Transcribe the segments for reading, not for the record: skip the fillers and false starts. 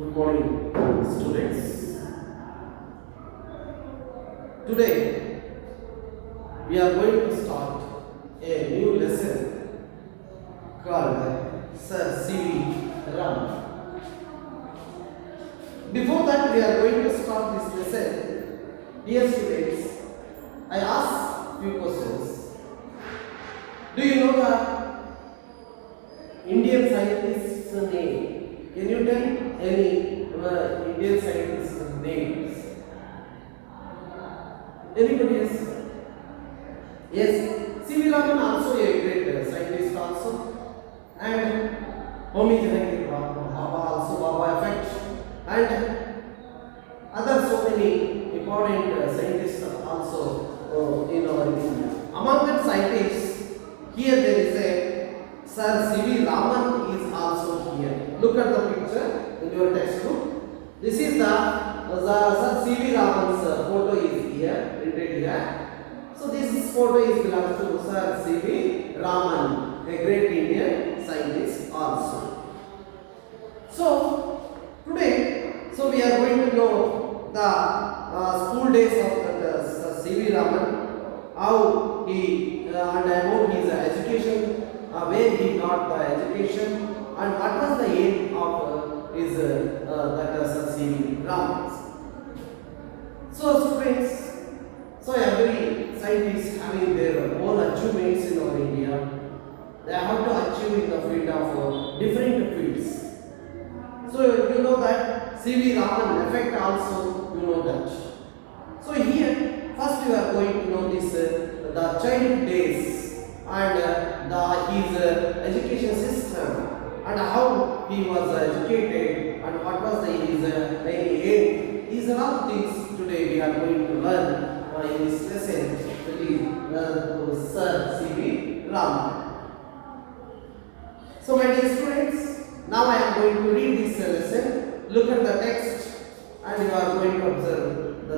Good morning, students. Today we are going to start a new lesson called Sir C.V. Raman. Before that, we are going to start this lesson. Dear students, I ask few questions. Do you know the Indian scientist's name? Can you tell any Indian scientist's names? Anybody else? Yes, C.V. Raman also a great scientist also, and Homi Jahangir Baba also Baba effect, and other so many important scientists also in our India. Among the scientists, here there is a Sir C.V. Raman is also here. Look at the picture in your textbook. This is the Sir C.V. Raman's photo is here, printed here. So this photo is belongs to Sir C.V. Raman, a great Indian scientist also. So today, we are going to know the school days of Sir C.V. Raman, how he and about his education, where he got the education, and what was the aim of his Sir C.V. Raman. So students, every scientist having their own achievements in our India. They have to achieve in the field of different fields. So you know that C.V. Raman effect also, you know that. So here first you are going to know this the childhood days and his education system and how he was educated and what was his aim. These are all things today we are going to learn in this lesson to Sir C.V. Raman. So my dear students, now I am going to read this lesson. Look at the text and you are going to observe the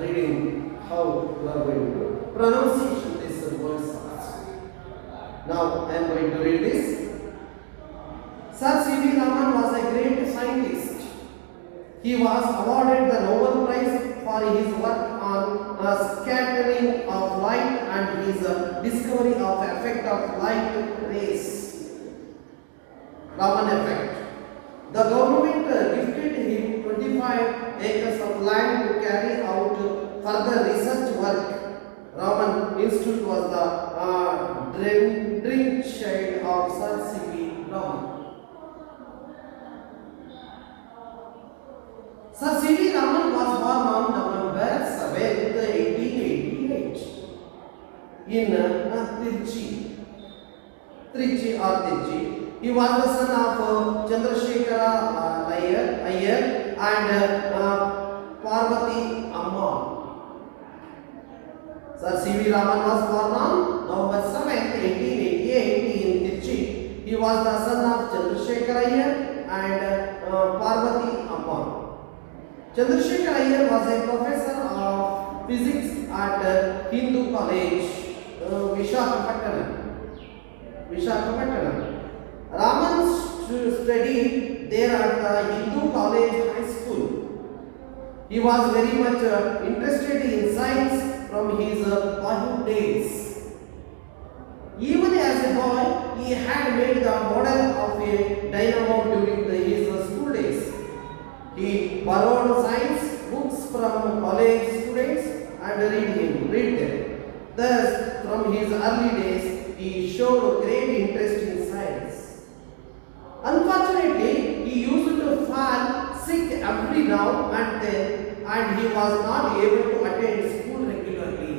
reading, how you are going to pronunciation these words also. Now I am going to read this. Sir C.V. Raman was a great scientist. He was awarded the Nobel Prize for his work on scattering of light and his discovery of effect of light rays. Raman effect. The government gifted him 25 acres of land to carry out further research work. Raman Institute was the dream child of Sir C.V. Raman. Sir C.V. Raman was born on November 7th, 1888 in Trichy. He was the son of Chandrasekhara Iyer and Parvati Amma. Sir C.V. Raman was born on November 7th, 1888 in Trichy. He was the son of Chandrasekhara Iyer and Parvati Amma. Chandrasekhar Iyer was a professor of physics at Hindu College, Visakhapatnam. Raman studied there at the Hindu College High School. He was very much interested in science from his boyhood days. Even as a boy, he had made the model of a dynamo during his school days. He borrowed science books from college students and read them. Thus, from his early days, he showed great interest in science. Unfortunately, he used to fall sick every now and then, and he was not able to attend school regularly.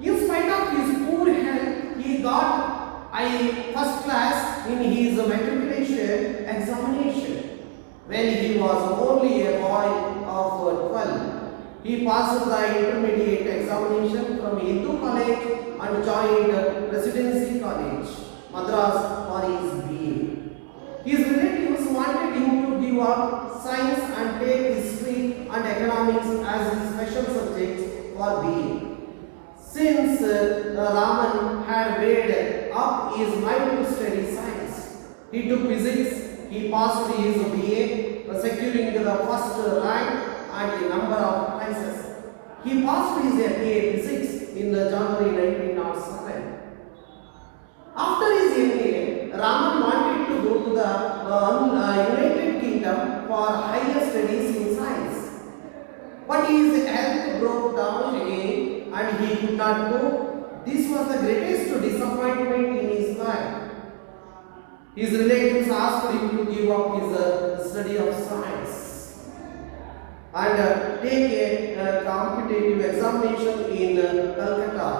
In spite of his poor health, he got a first class in his matriculation examination when he was only a boy of 12. He passed the intermediate examination from Hindu College and joined Presidency College, Madras for his BA. His relatives wanted him to give up science and take history and economics as his special subjects for BA. Since Raman had made up his mind to study science, he took physics, he passed his BA, securing the first rank and a number of prizes. He passed his MA Physics in January 1907. After his MA, Raman wanted to go to the United Kingdom for higher studies in science. But his health broke down again and he could not go. This was the greatest disappointment in his life. His relatives asked him to give up his study of science and take a competitive examination in Calcutta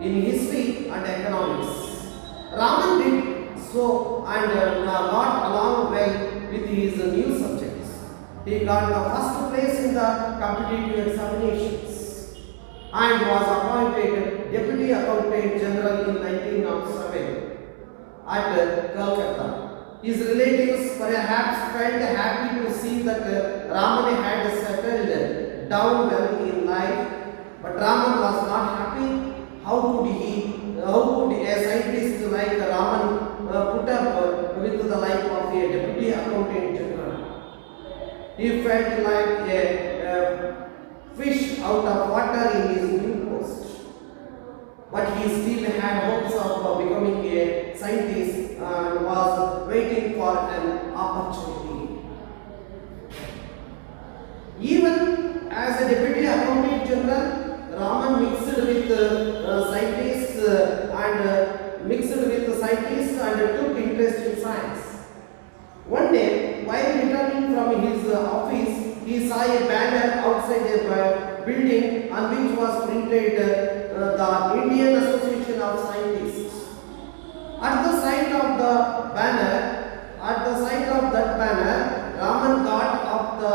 in history and economics. Raman did so and got along well with his new subjects. He got the first place in the competitive examinations and was appointed Deputy Accountant General in 1907 at Calcutta. His relatives perhaps felt happy to see that Raman had settled down well in life, but Raman was not happy. How could a scientist like Raman put up with the life of a Deputy Accountant General? He felt like a fish out of water in his new post. But he still had hopes of becoming a scientist and was waiting for an opportunity. Even as a Deputy Accountant General, Raman mixed with scientists and took interest in science. One day, while returning from his office, he saw a banner outside a building on which was printed the Indian Association of Scientists. At the sight of that banner, Raman got off the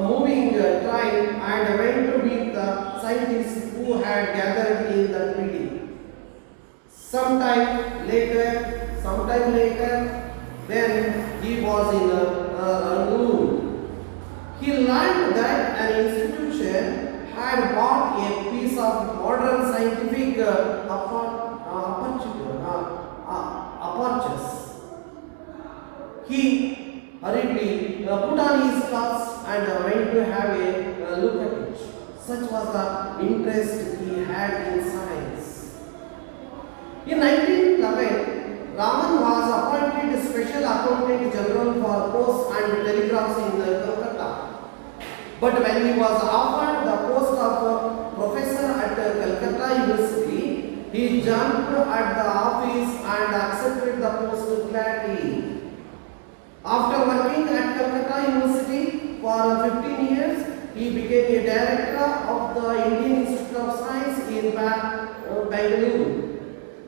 moving train and went to meet the scientists who had gathered in that meeting. Sometime later, then he was in Rangoon. He learned that an institution had bought a piece of modern scientific apertures. He hurriedly put on his clothes and went to have a look at it. Such was the interest he had in science. In 1911, Raman was appointed Special Accountant General for Posts and Telegraphs in Calcutta. But when he was offered the post of professor at Calcutta University, he jumped at the office and accepted the post gladly. After working at Calcutta University for 15 years, he became a director of the Indian Institute of Science in Bangalore.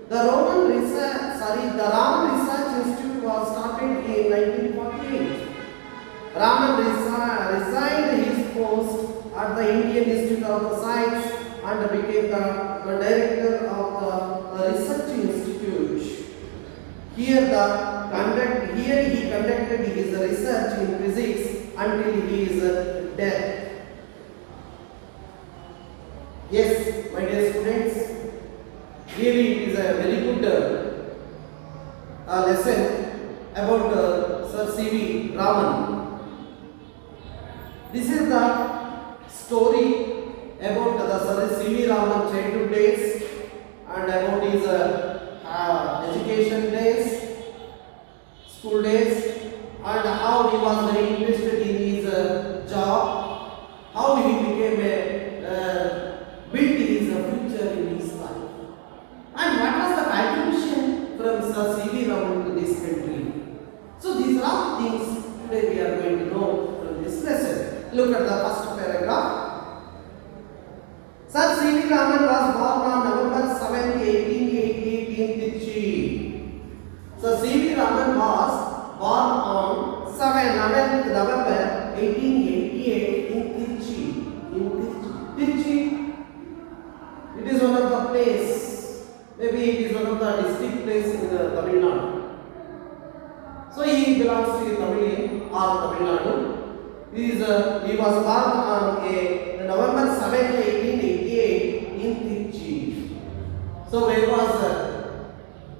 The Raman Research Institute was started in 1948. Raman resigned his post at the Indian Institute of Science and became the director of the Research Institute. Here he conducted his research in physics until his death. Yes, my dear students, really it is a very good lesson about Sir C.V. Raman. This is the story about the Sir C.V. Raman childhood days and about his education days, school days, and how he was very interested in his job, how he became built his future in his life, and what was the contribution from Sir C.V. Raman to this country. So these are the things today we are going to know from this lesson. Look at the first paragraph. Sir C.V. Raman was born on November 7, 1888 in Trichy. Sir C.V. Raman was born on 7th November 1888 in Trichy. Trichy, it is one of the place, maybe it is one of the district place in Tamil Nadu. So he belongs to Tamil Nadu. He was born on November 7, 1888 in Trichy. So where was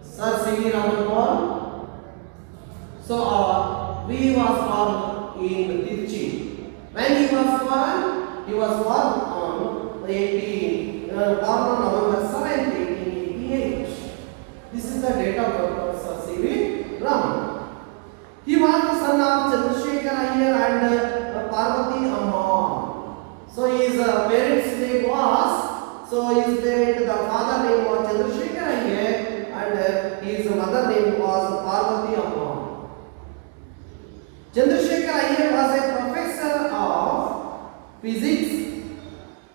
Sir C.V. Raman born? So he was born in Tirchi. When he was born on 18, born on November 7th, 1888. This is the date of birth of Sir C.V. Raman. He was the son of Chandrasekhar Iyer and Parvati Amma. So his parents' name was, the father name was Chandrasekhar Iyer and his mother name was Parvati Amma. Chandrasekhar Iyer was a professor of physics.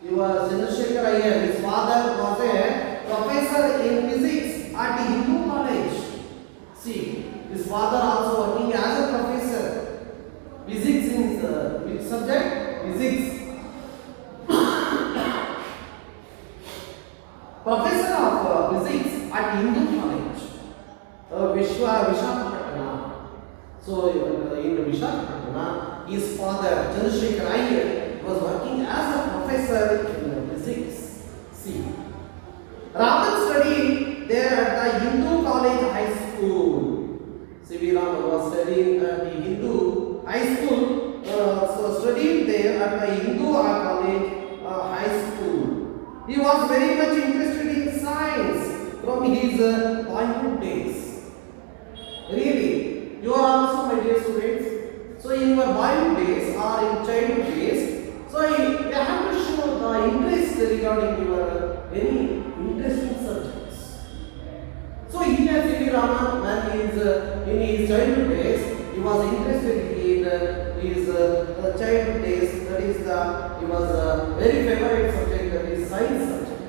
He was Chandrasekhar Iyer. His father was a professor in physics at the Hindu College. See, his father also working as a professor. Physics in which subject? Physics. Professor of physics at Hindu College, Vishakhapatnam. So in Vishakhapatnam, his father Chandrasekhar Iyer was working as a professor in physics. See, Raman studied there at the Hindu College High School. C.V. Raman was studying at the Hindu High School, so studied there at the Hindu College High School. He was very much interested in science from his boyhood days. Really, you are also my dear students. So in your boyhood days or in childhood days, so you have to show the interest regarding your very interesting subjects. So here C.V. Raman, when he is in his childhood days, he was interested in his childhood days. That is he was very favorite subject, that is science subject.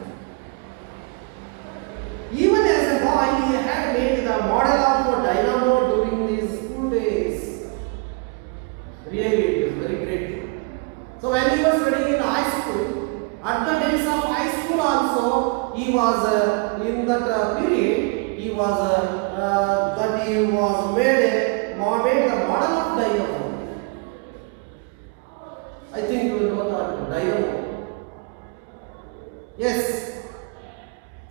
Even as a boy, he had made the model of dynamo during his school days. Really, it is very grateful. So when he was studying in high school, at the days of high school also, he was in that period, he was made the model of dynamo. I think you know that dynamo. Yes.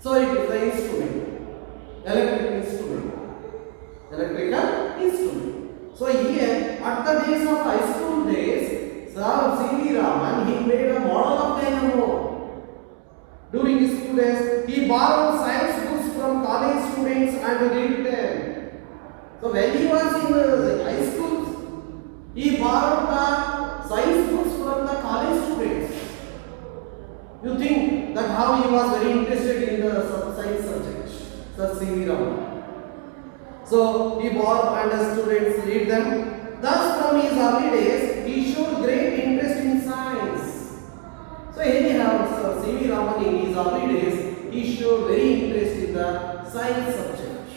So it is the instrument, electrical instrument. So here, at the days of high school days, Sir C.V. Raman, he made a model of dynamo. During his school days, he borrowed science books from college students and read them. So when he was in high school, he borrowed the science books from the college students. You think that how he was very interested in the science subject, Sir C.V. Raman. So he borrowed and the students read them. Thus from his early days, he showed great interest in science. So anyhow, Sir C.V. Raman in his early days, he showed very interest in the science subject.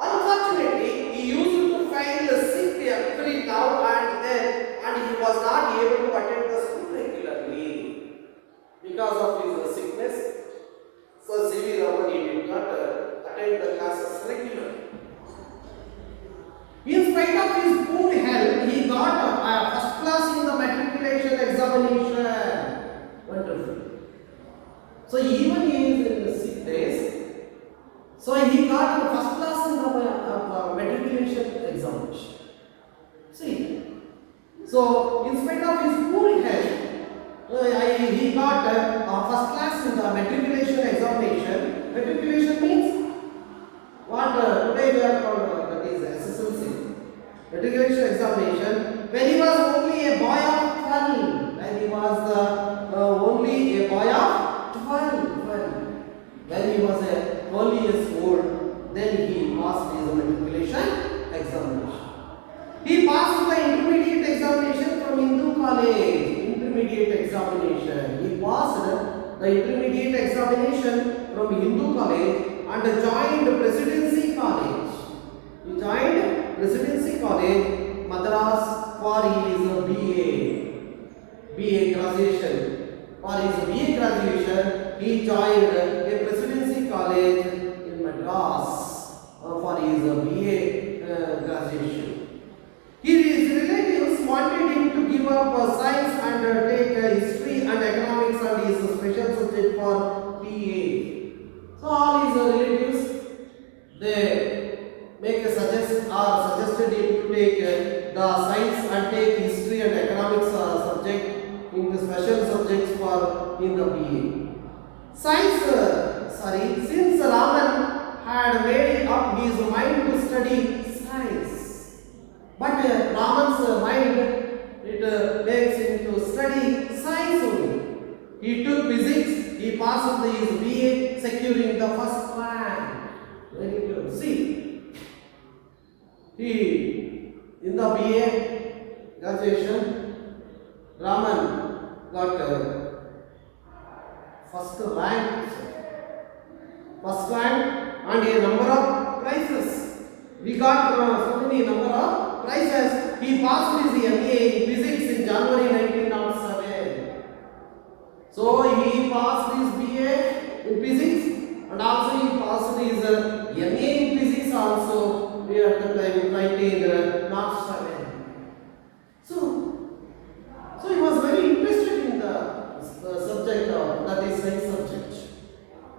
Unfortunately, he used to find the sick every now and then, and he was not able to attend the school regularly. Because of his sickness, Sir C.V. Raman did not attend the classes regularly. In spite of his poor health, he got a first class in the matriculation examination. Wonderful. So even he is in the sick days, so he got a first class in the matriculation examination. See, so in spite of his poor health, he got a first class in the matriculation examination. Matriculation means what today we are called, that is SSLC. Matriculation examination. When he was only a boy of 12, when he was only a boy of 12, when he was 12 years old, then he passed his matriculation examination. He passed the intermediate examination from Hindu College. Intermediate examination. He passed the intermediate examination from Hindu College and joined Presidency College. He joined Presidency College, Madras, for his BA graduation. For his BA graduation, he joined a Presidency College in Madras for his BA graduation. His relatives wanted him to give up science and take history and economics and his special subject for PA. So all his relatives, they make a suggest the science and take history and economics subject into special subjects for in the BA. Science, since Raman had made up his mind to study science, but Raman's mind makes him to study science only. He took physics, he passed his BA, securing the first rank. Very good. See, he in the BA graduation, Raman got first rank, and a number of prizes. We got so many number of prizes. He passed his MA in physics in January 1907. So he passed his BA in physics and also he passed his MA in physics also at the time 1907. So he was very interested in the subject that is science subject.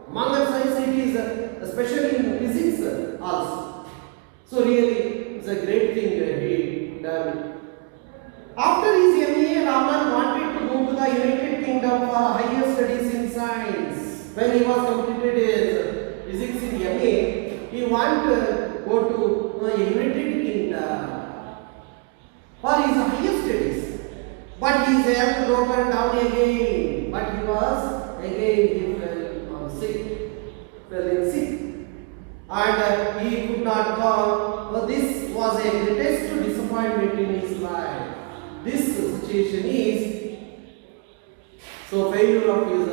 Among the science it is especially in physics also. So really it's a great thing he done. After his MA, Raman wanted to go to the United Kingdom for higher studies in science. When he was completed his physics in MA, he wanted to go to the United Kingdom for his higher studies. But his health broken down again. But he fell in sick. And he could not go. This was a greatest disappointment in his life. This situation is so failure of his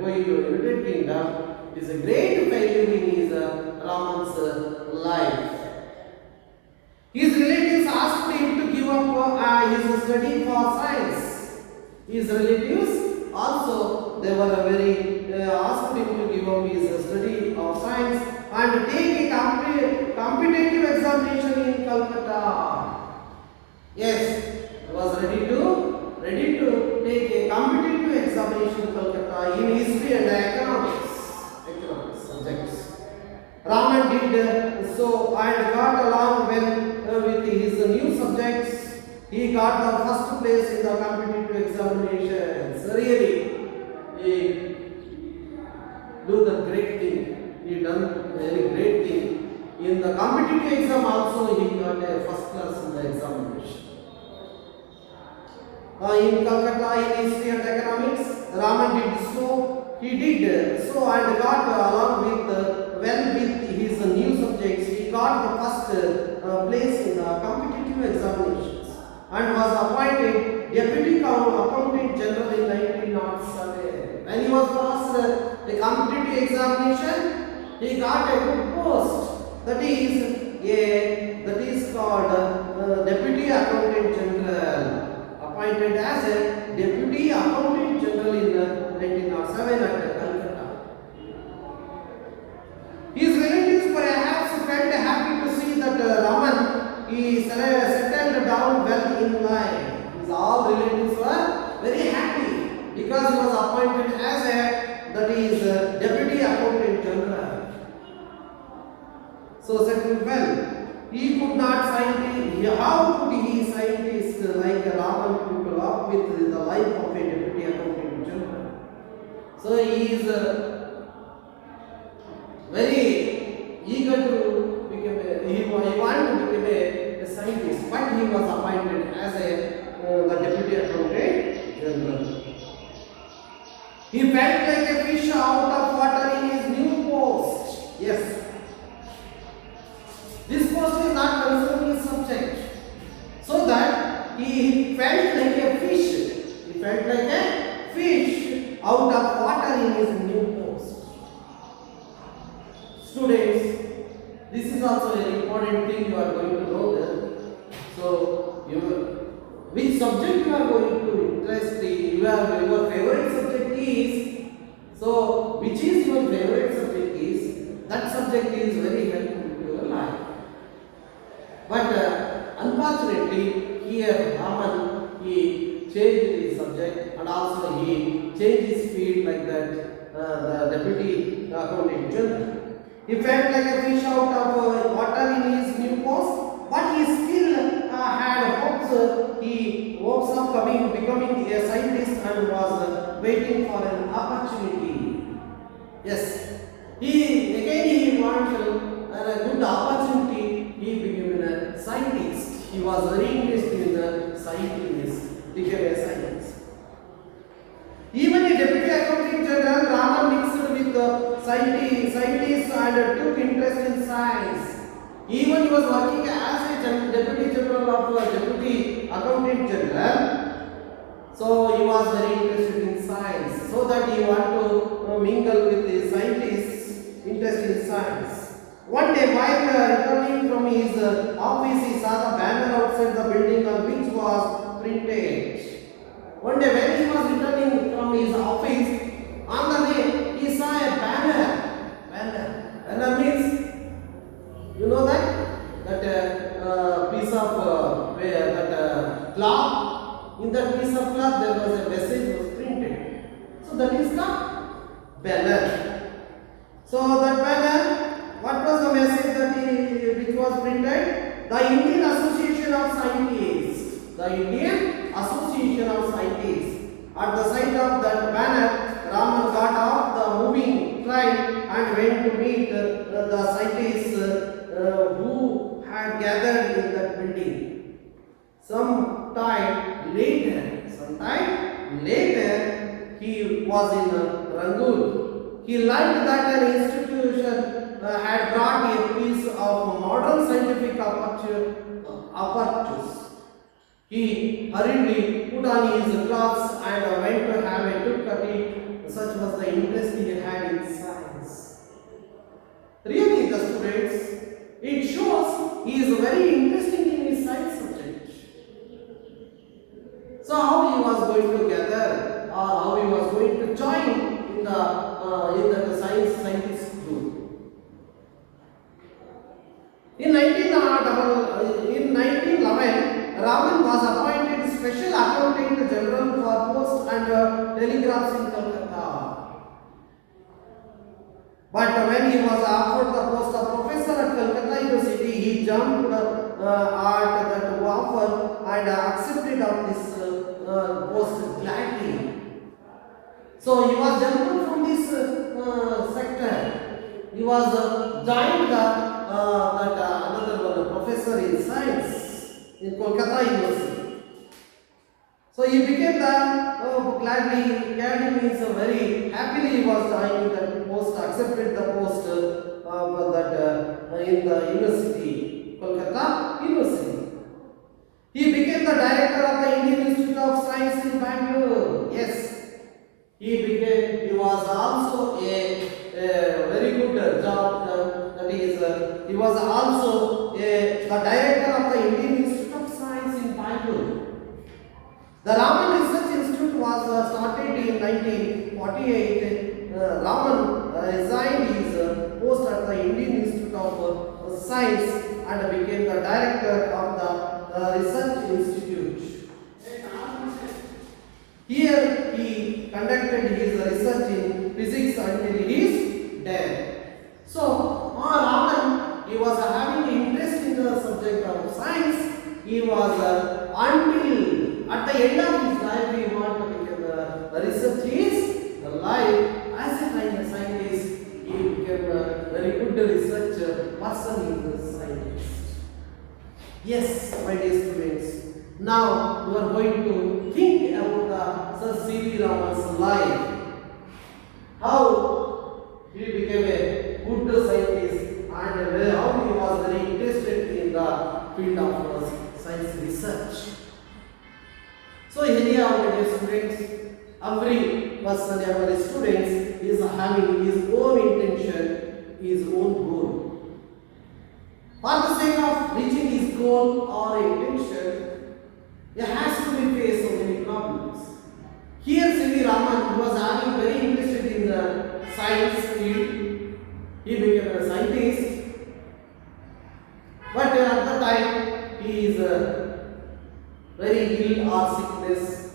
going to United Kingdom is a great failure in his Raman's life. His relatives asked him to give up his study for science. His relatives also they were very asked him to give up his study of science and take a competitive examination in Calcutta. Yes, he was ready to take a competitive examination in Calcutta in history and economics subjects. Raman did so and got along well with his new subjects. He got the first place in the competitive examinations. Really, he do the great thing. He done very great thing. In the competitive exam also he got a first class in the examination. In Calcutta in history and economics, Raman did so. He did so and got along with his new subjects. He got the first place in the competitive examinations and was appointed Deputy Accountant General in 1907. When he was passed the competitive examination, he got a good post. That is called Deputy Accountant General. Appointed as a Deputy Accountant General in 1907 at Calcutta. His relatives perhaps felt happy to see that Raman he settled down well in life. His all relatives were very happy because he was appointed as a Deputy Accountant General. So settled well. He could not how could he scientist like Raman could up with the life of a Deputy Accountant General? So he is very eager to become he wanted to become a scientist, but he was appointed as the Deputy Accountant General. He felt like a fish out of water in his new post. Yes. This post is not concerning his subject. So that he felt like a fish. He felt like a fish out of water in his new post. Students, this is also an important thing you are going to know that. So, which subject you are going to interest in, your favorite subject is. So, which is your favorite subject is, that subject is very helpful to your life. But unfortunately, here Raman he changed his subject and also he changed his field like that. The Deputy Accountant General. He felt like a fish out of water in his new post, but he still had he hopes of becoming a scientist and was waiting for an opportunity. Yes, he wanted a good opportunity. He became a scientist. He was very interested in the scientist. Became a scientist. Even a deputy accountant general, Raman mixed with the scientists and took interest in science. Even he was working as a deputy general of deputy accountant general. So he was very interested in science. So that he wanted to mingle with the scientists interested in science. One day while returning from his office, he saw the banner outside the building on which was printed. One day when he was returning from his office, on the way he saw a banner. Banner means, you know that piece of cloth. In that piece of cloth there was a message was printed. So that is the banner. So that banner, what was the message which was printed? The Indian Association of Scientists. The Indian Association of Scientists. At the sight of that banner, Raman got off the moving train and went to meet the scientists who had gathered in that building. Some time later, he was in Rangoon. He learned that an institution had brought a piece of modern scientific apparatus. He hurriedly put on his clothes and went to have a look at it. Such was the interest he had in science. Really, the students, it shows he is very interested in his science subject. So how he was going to gather, or how he was going to join in the scientist group. In 1911, Raman was appointed special accountant general for post and telegraphs in Calcutta. But when he was offered the post of professor at Calcutta University, he jumped at that offer and accepted of this post gladly. So he was jumped from this sector. He was joined another one, professor in science in Kolkata University. So he became gladly means very happily he was joining that post, accepted the post in the university, Kolkata University. He became the director of the Indian Institute of Science in Bangalore. Yes, he was also a very good job. That is, he was also the director of the Indian Institute of Science in Bangalore. The Raman Research Institute was started in 1948. Raman resigned his post at the Indian Institute of Science and became the director of the Research Institute. Here he conducted his research in physics until his death. So, Raman, he was having interest in the subject of science. He was until at the end of his life, he wanted to become the research is the life as a kind of scientist. He became a very good research person in the scientist. Yes, my dear students. Now you are going to think about the Sir C.V. Raman's life. How he became a good scientist and how he was very interested in the field of science research. So here, my dear students, every person, every student is having his own intention, his own goal. For the sake of reaching his goal or intention, he has to be faced so many problems. Here, C.V. Raman was having very interested in the science field. He became a scientist. But at the time, he is very ill or sickness,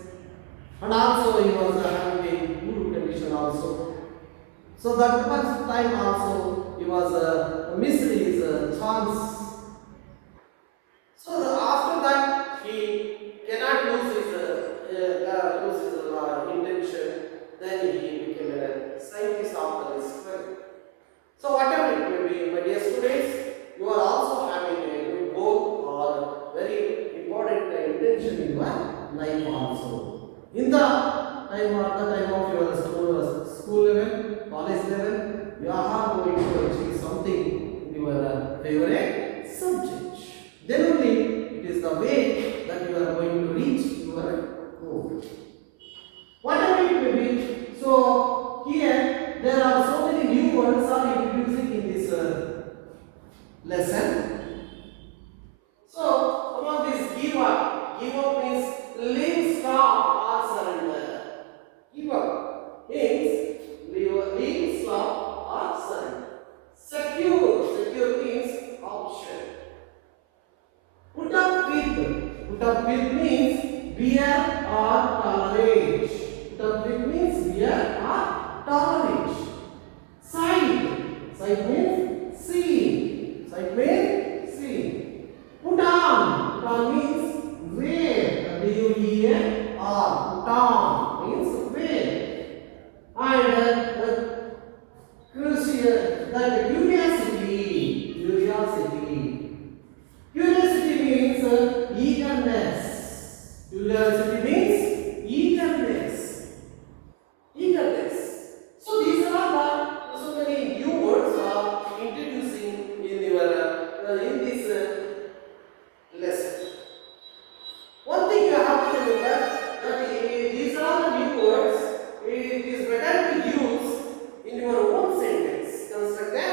and also he was having a poor condition also. So that much time also he was missed his chance. So after that he Give up means leave, stop, or surrender. Give up means leave, stop, or surrender. Secure means option. Put up with means bear or tolerate. Put up with means bear or tolerate. Side means see. Side means see. Put on means wear. W-E-A-R. Put on means wear. And curiosity means eagerness. Curiosity means eagerness. So these are the so many new words are introducing in your in this lesson. One thing you have to remember that these are the new words. It is better to use in your own sentence. Construct an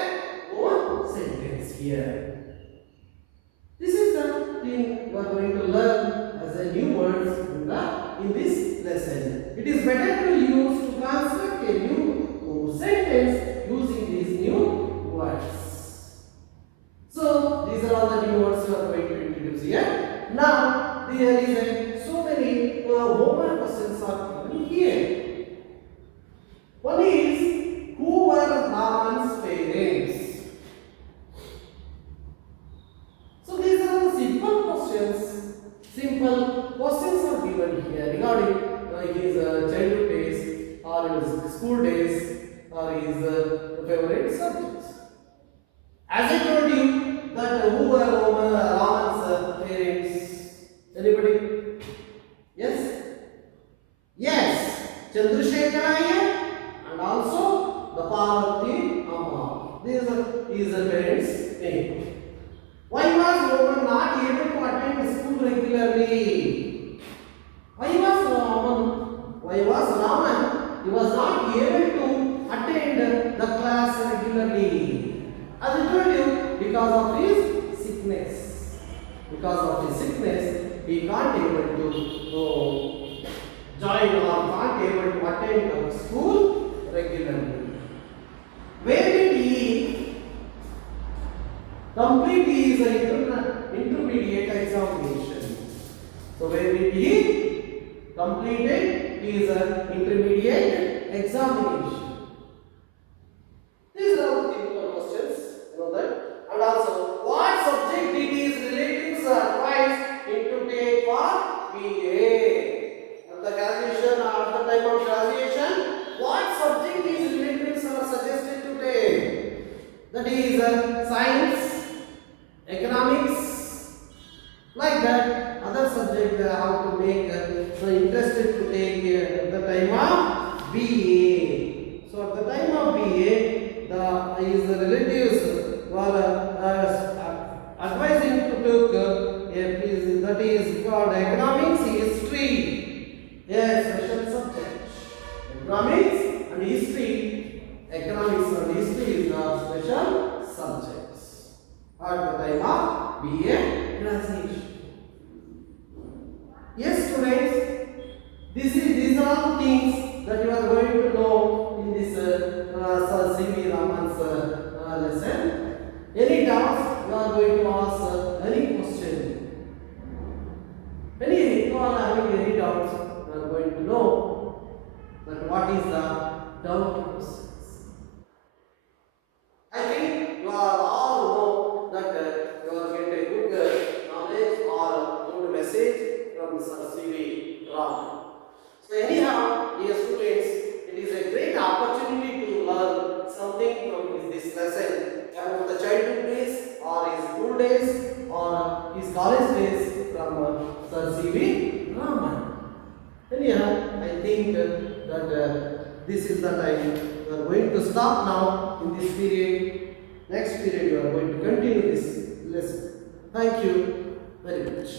own sentence here. This is the thing we are going to learn as a new words in this lesson. It is better to use to construct a new sentence using these new words. So these are all the new words we are going to introduce here. Now there is so many homework questions are given here. One is, who were Raman's parents? So these are the simple questions. Simple questions are given here regarding his childhood days or his school days or his favorite subjects. As I told you that who were Raman's parents? Anybody? Yes? Yes. Chandrasekharaya and also the Parvati Amma. These are his parents' name. Why was Roman not able to attend school regularly? Why was Raman? He was not able to attend the class regularly. As I told you, because of his sickness. Because of his sickness, he can't able to join or can't able to attend school regularly. Where did he complete his intermediate examination? So where did he completed his intermediate examination? These are all the typical questions, you know that. And also, what subject did his relatives advise him to take for BA? At the graduation or at the time of graduation, what subject his relatives are suggested to take? That is science, economics, like that. Other subject they have to make interested to take at the time of BA. So at the time of BA, his relatives were advising to take that is called economics, history. Yes, special subject. Economics and history. Economics and history is the special subjects at the time of BA graduation. Yes, students, these are all things that you are going to know in this Sir C.V. Raman's lesson. Any doubts, you are going to ask any question. If you are having any doubts, you are going to know that what is the doubt process. I think you are all know that you are getting a good knowledge or good message from Sir C.V. Raman. So anyhow, dear students, it is a great opportunity to learn something from this lesson about the childhood days or his school days or his college days from Sir C.V. Raman. Anyhow, I think that this is the time. We are going to stop now in this period. Next period, we are going to continue this lesson. Thank you very much.